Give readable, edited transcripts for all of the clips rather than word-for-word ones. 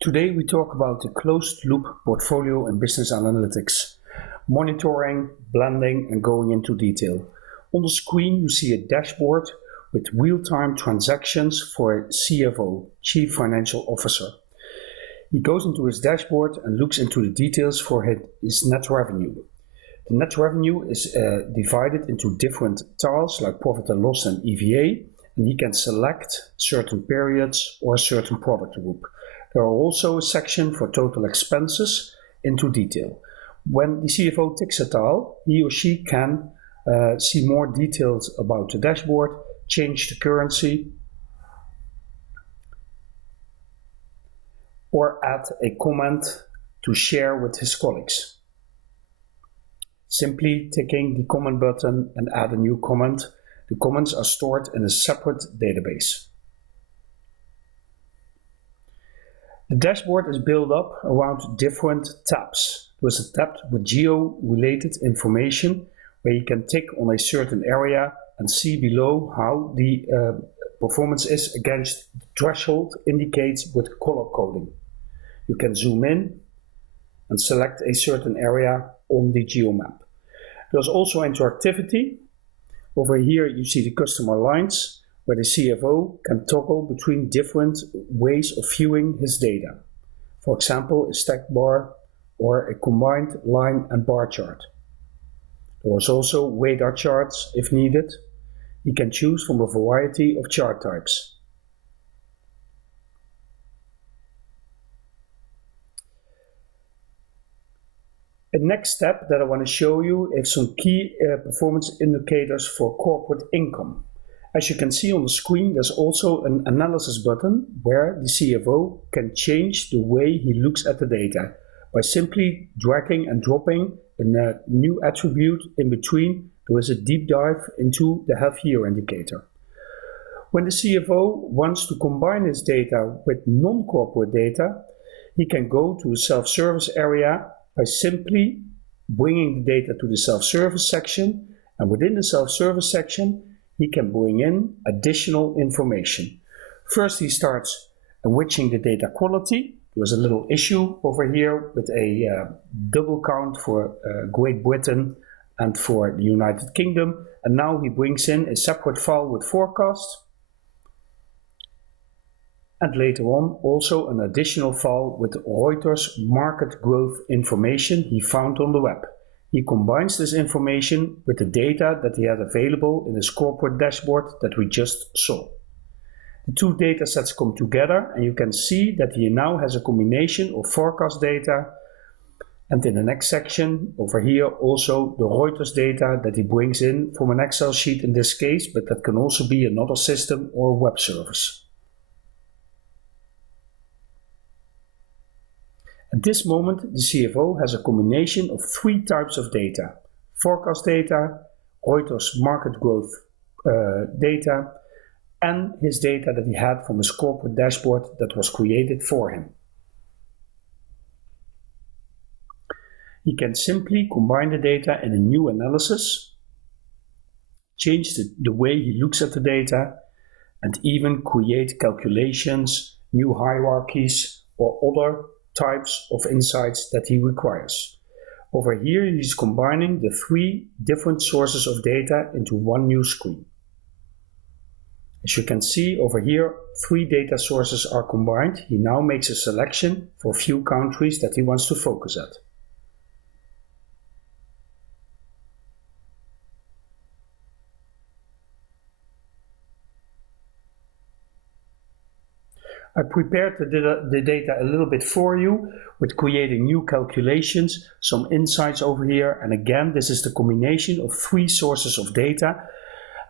Today we talk about the closed-loop portfolio and business analytics, monitoring, blending and going into detail. On the screen you see a dashboard with real-time transactions for a CFO, Chief Financial Officer. He goes into his dashboard and looks into the details for his net revenue. The net revenue is divided into different tiles like profit and loss and EVA, and he can select certain periods or a certain product group. There are also a section for total expenses into detail. When the CFO ticks a tile, he or she can see more details about the dashboard, change the currency, or add a comment to share with his colleagues. Simply ticking the comment button and add a new comment. The comments are stored in a separate database. The dashboard is built up around different tabs. There's a tab with geo-related information where you can tick on a certain area and see below how the performance is against the threshold indicates with color coding. You can zoom in and select a certain area on the geomap. There's also interactivity. Over here you see the customer lines where the CFO can toggle between different ways of viewing his data. For example, a stacked bar or a combined line and bar chart. There is also radar charts if needed. He can choose from a variety of chart types. The next step that I want to show you is some key performance indicators for corporate income. As you can see on the screen, there's also an analysis button where the CFO can change the way he looks at the data by simply dragging and dropping a new attribute in between. There is a deep dive into the half-year indicator. When the CFO wants to combine his data with non-corporate data, he can go to a self-service area by simply bringing the data to the self-service section, and within the self-service section he can bring in additional information. First he starts enriching the data quality. There's a little issue over here with a double count for Great Britain and for the United Kingdom, and now he brings in a separate file with forecast, and later on also an additional file with Reuters market growth information he found on the web. He combines this information with the data that he had available in his corporate dashboard that we just saw. The two data sets come together and you can see that he now has a combination of forecast data, and in the next section over here also the Reuters data that he brings in from an Excel sheet in this case, but that can also be another system or web service. At this moment, the CFO has a combination of three types of data: forecast data, Reuters market growth data, and his data that he had from his corporate dashboard that was created for him. He can simply combine the data in a new analysis, change the way he looks at the data, and even create calculations, new hierarchies, or other types of insights that he requires. Over here he's combining the three different sources of data into one new screen. As you can see over here, three data sources are combined. He now makes a selection for a few countries that he wants to focus at. I prepared the data a little bit for you with creating new calculations, some insights over here, and again this is the combination of three sources of data,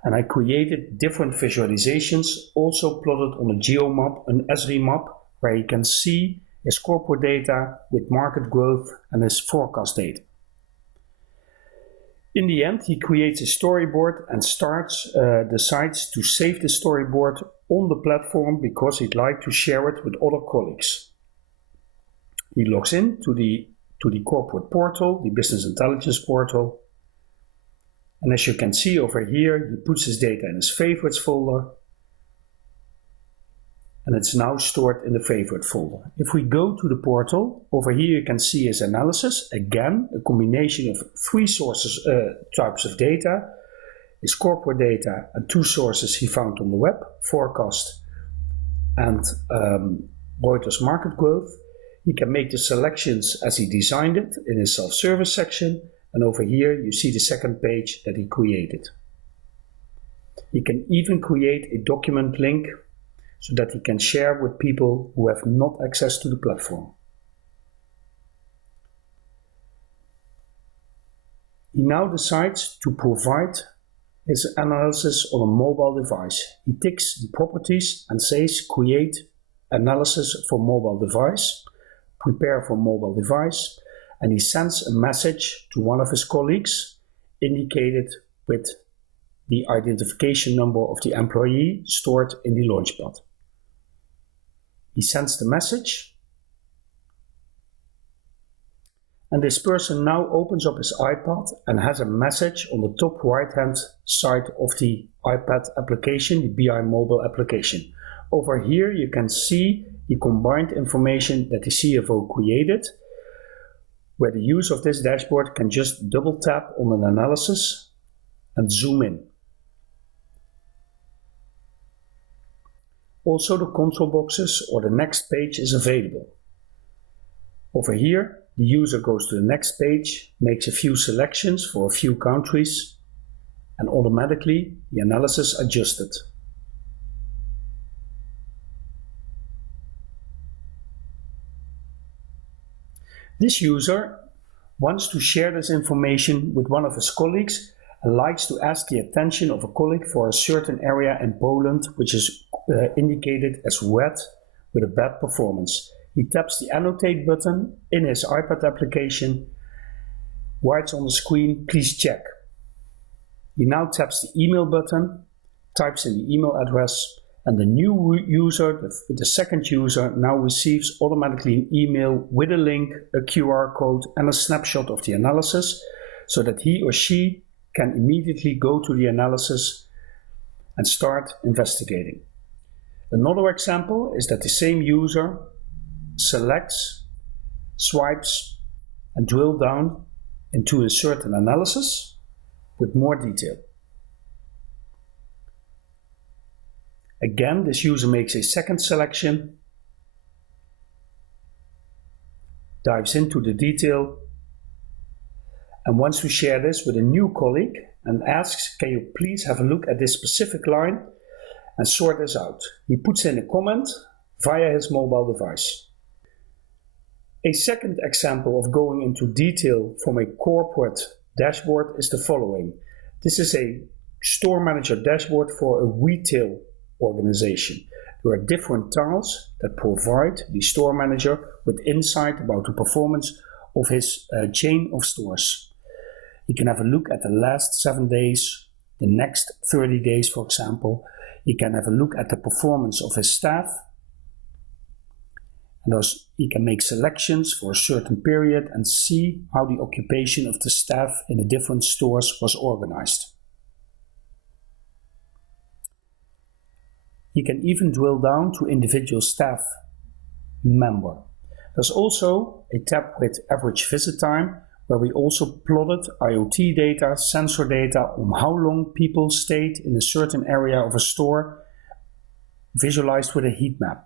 and I created different visualizations also plotted on a geomap, an SRE map, where you can see his corporate data with market growth and his forecast data. In the end he creates a storyboard and decides to save the storyboard on the platform because he'd like to share it with other colleagues. He logs in to the corporate portal, the business intelligence portal, and as you can see over here he puts his data in his favorites folder, and it's now stored in the favorite folder. If we go to the portal, over here you can see his analysis. Again, a combination of three sources, types of data, his corporate data and two sources he found on the web, forecast and Reuters market growth. He can make the selections as he designed it in his self-service section, and over here you see the second page that he created. He can even create a document link so that he can share with people who have not access to the platform. He now decides to provide his analysis on a mobile device. He ticks the properties and says create analysis for mobile device, prepare for mobile device, and he sends a message to one of his colleagues indicated with the identification number of the employee stored in the launchpad. He sends the message, and this person now opens up his iPad and has a message on the top right hand side of the iPad application, the BI mobile application. Over here you can see the combined information that the CFO created, where the user of this dashboard can just double tap on an analysis and zoom in. Also, the control boxes or the next page is available. Over here, the user goes to the next page, makes a few selections for a few countries, and automatically the analysis adjusted. This user wants to share this information with one of his colleagues and likes to ask the attention of a colleague for a certain area in Poland which is indicated as red with a bad performance. He taps the annotate button in his iPad application, writes on the screen, please check. He now taps the email button, types in the email address, and the new user, the second user, now receives automatically an email with a link, a QR code, and a snapshot of the analysis so that he or she can immediately go to the analysis and start investigating. Another example is that the same user selects, swipes, and drill down into a certain analysis with more detail. Again, this user makes a second selection, dives into the detail, and wants to share this with a new colleague and asks, can you please have a look at this specific line and sort this out. He puts in a comment via his mobile device. A second example of going into detail from a corporate dashboard is the following. This is a store manager dashboard for a retail organization. There are different tiles that provide the store manager with insight about the performance of his chain of stores. He can have a look at the last 7 days, the next 30 days, for example. He can have a look at the performance of his staff. And thus he can make selections for a certain period and see how the occupation of the staff in the different stores was organized. He can even drill down to individual staff member. There's also a tab with average visit time, where we also plotted IoT data, sensor data on how long people stayed in a certain area of a store, visualized with a heat map.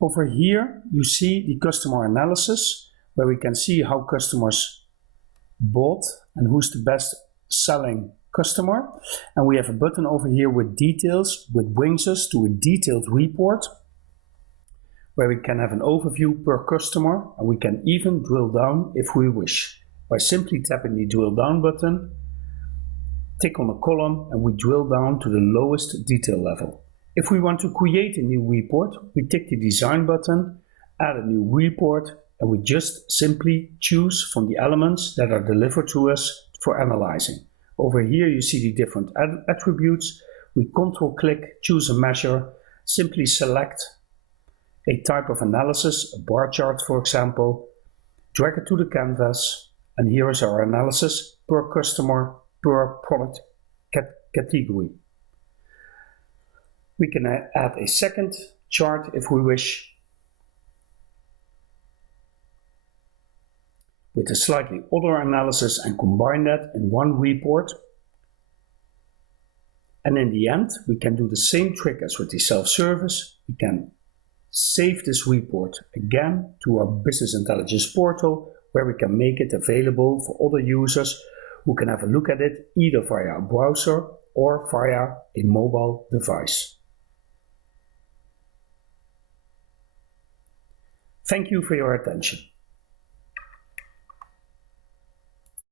Over here you see the customer analysis, where we can see how customers bought and who's the best selling customer. And we have a button over here with details, which brings us to a detailed report, where we can have an overview per customer, and we can even drill down if we wish. By simply tapping the drill down button, tick on a column, and we drill down to the lowest detail level. If we want to create a new report, we tick the design button, add a new report, and we just simply choose from the elements that are delivered to us for analyzing. Over here you see the different attributes. We control click, choose a measure, simply select a type of analysis, a bar chart for example, drag it to the canvas, and here is our analysis per customer, per product category. We can add a second chart if we wish, with a slightly other analysis, and combine that in one report. And in the end, we can do the same trick as with the self-service. We can save this report again to our business intelligence portal, where we can make it available for other users who can have a look at it either via a browser or via a mobile device. Thank you for your attention.